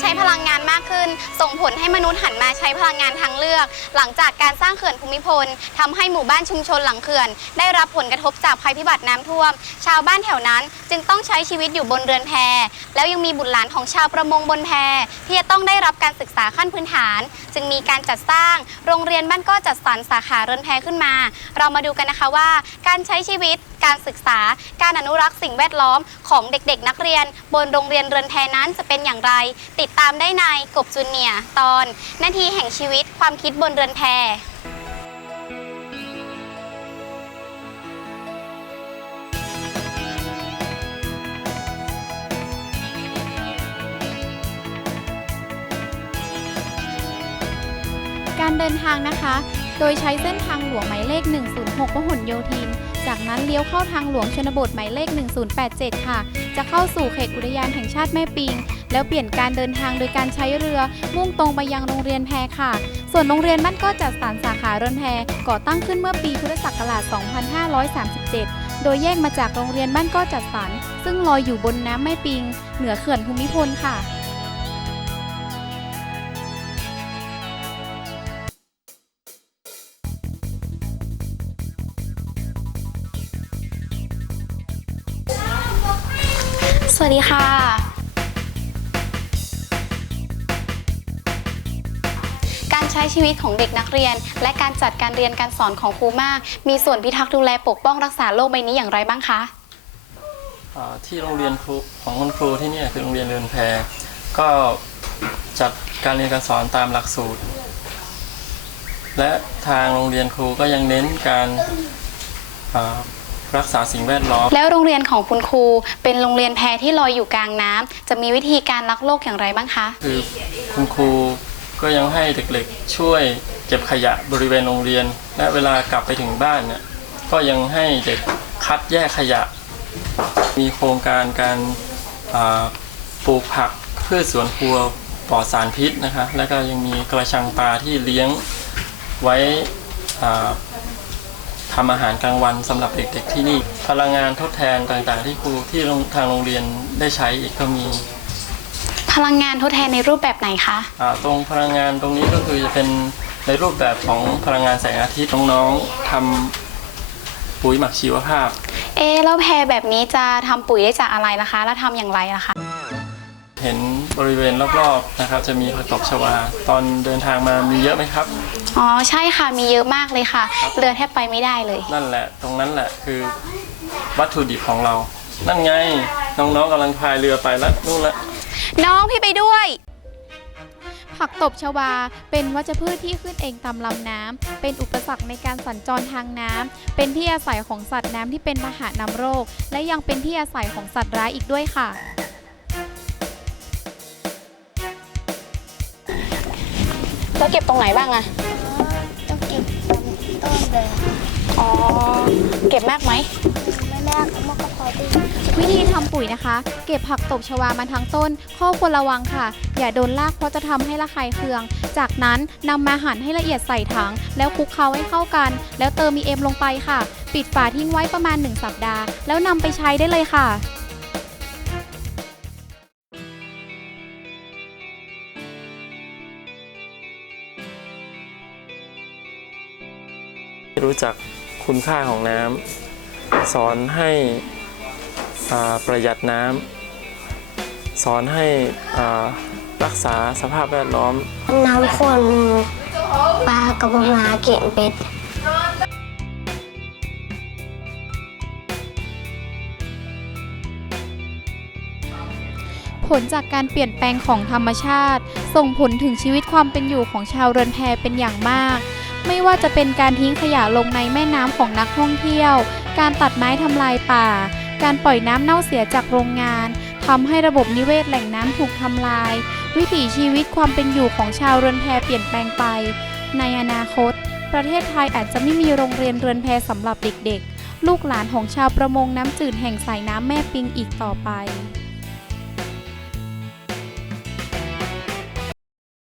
ใช้พลังงานมากขึ้น ส่งผลให้มนุษย์หันมาใช้พลังงานทางเลือก หลังจากการสร้างเขื่อนภูมิพลทำให้หมู่บ้านชุมชนหลังเขื่อน ได้รับผลกระทบจากภัยพิบัติน้ำท่วม ชาวบ้านแถวนั้นจึงต้องใช้ชีวิตอยู่บนเรือนแพ แล้วยังมีบุตรหลานของชาวประมงบนแพ ที่จะต้องได้รับการศึกษาขั้นพื้นฐาน จึงมีการจัดสร้างโรงเรียนบ้านก็จัดสรรสาขาเรือนแพขึ้นมา เรามาดูกันนะคะว่า การใช้ชีวิตการศึกษา การอนุรักษ์สิ่งแวดล้อมของเด็กๆ นักเรียน บนโรงเรียนเรือนแพนั้นจะเป็นอย่างไร ติดตามได้ในกบจูเนียร์ตอน นาทีแห่งชีวิตความคิดบนเรือนแพการเดินทางนะคะ โดยใช้เส้นทางหลวงหมายเลข 106พหลโยธิน จากนั้นเลี้ยวเข้าทางหลวงชนบทหมายเลข 1087 ค่ะ จะเข้าสู่เขตอุทยานแห่งชาติแม่ปิง แล้วเปลี่ยนการเดินทางโดยการใช้เรือ มุ่งตรงไปยังโรงเรียนแพค่ะ ส่วนโรงเรียนบ้านก็จัดสรรสาขาเรือนแพก่อตั้งขึ้นเมื่อปีพุทธศักราช 2537 โดยแยกมาจากโรงเรียนบ้านก็จัดสรรซึ่งลอยอยู่บนน้ำแม่ปิง เหนือเขื่อนภูมิพลค่ะ สวัสดีค่ะ การใช้ชีวิตของเด็กนักเรียน และการจัดการเรียนการสอนของครูมาก มีส่วนพิทักษ์ดูแลปกป้องรักษาโลกใบนี้อย่างไรบ้างคะอ่าที่โรงเรียนครูของคุณครูที่เนี่ยคือโรงเรียนเรือนแพก็จัดการเรียนการสอนตามหลักสูตร และทางโรงเรียนครูก็ยังเน้นการอ่า รักษาสิ่งแวดล้อม แล้วโรงเรียนของคุณครูเป็นโรงเรียนแพที่ลอยอยู่กลางน้ำจะมีวิธีการรักโลกอย่างไรบ้างคะ คือคุณครูก็ยังให้เด็กๆช่วยเก็บขยะบริเวณโรงเรียน และเวลากลับไปถึงบ้านเนี่ยก็ยังให้เด็กคัดแยกขยะ มีโครงการการอ่าปลูกผักพืชสวนครัวปลอดสารพิษนะคะ แล้วก็ยังมีกระชังปลาที่เลี้ยงไว้อ่า ทำอาหารกลางวันสำหรับเด็กๆที่นี่ พลังงานทดแทนต่างๆ ที่ครูที่โรงทางโรงเรียนได้ใช้อีกก็มี พลังงานทดแทนในรูปแบบไหนคะอ่าตรงพลังงานตรงนี้ก็คือจะเป็นในรูปแบบของพลังงานแสงอาทิตย์น้องๆทำปุ๋ยหมักชีวภาพ เอ๊ะแล้วแพแบบนี้จะทำปุ๋ยได้จากอะไรล่ะคะ แล้วทำอย่างไรล่ะคะ เห็นบริเวณรอบๆนะครับ จะมีผักตบชวา ตอนเดินทางมามีเยอะไหมครับ อ๋อใช่ค่ะมีเยอะมากเลยค่ะ เรือแทบไปไม่ได้เลย นั่นแหละ ตรงนั้นแหละคือวัตถุดิบของเรา นั่นไงน้องๆกำลังพายเรือไปแล้วนู่นละ น้องพี่ไปด้วย ผักตบชวาเป็นวัชพืชที่ขึ้นเองตามลำน้ำ เป็นอุปสรรคในการสัญจรทางน้ำ เป็นที่อาศัยของสัตว์น้ำที่เป็นพาหะนำโรค และยังเป็นที่อาศัยของสัตว์ร้ายอีกด้วยค่ะ แล้วเก็บตรงไหนบ้างอะต้องเก็บต้นเลยอ๋อ เก็บมากไหมไม่มากมากก็พอดีวิธีทำปุ๋ยนะคะ เก็บผักตบชวามาทั้งต้น ข้อควรระวังค่ะ อย่าโดนลากเพราะจะทำให้ระคายเคือง จากนั้นนำมาหั่นให้ละเอียดใส่ถัง แล้วคลุกเคล้าให้เข้ากัน แล้วเติมมีเอ็มลงไปค่ะ ปิดฝาทิ้งไว้ประมาณ 1 สัปดาห์ แล้วนำไปใช้ได้เลยค่ะ รู้จักคุณค่าของน้ำสอนให้อ่าประหยัดน้ำสอนให้อ่ารักษาสภาพแวดล้อม น้ำคนปลากับปลาเก่งเป็ดผลจากการเปลี่ยนแปลงของธรรมชาติ ส่งผลถึงชีวิตความเป็นอยู่ของชาวเรือนแพเป็นอย่างมาก ไม่ว่าจะเป็นการทิ้งขยะลงในแม่น้ำของนักท่องเที่ยว การตัดไม้ทำลายป่า การปล่อยน้ำเน่าเสียจากโรงงานทำให้ระบบนิเวศแหล่งน้ำถูกทำลาย วิถีชีวิตความเป็นอยู่ของชาวเรือนแพเปลี่ยนแปลงไป ในอนาคต ประเทศไทยอาจจะไม่มีโรงเรียนเรือนแพสำหรับเด็กๆ ลูกหลานของชาวประมงน้ำจืดแห่งสายน้ำแม่ปิงอีกต่อไป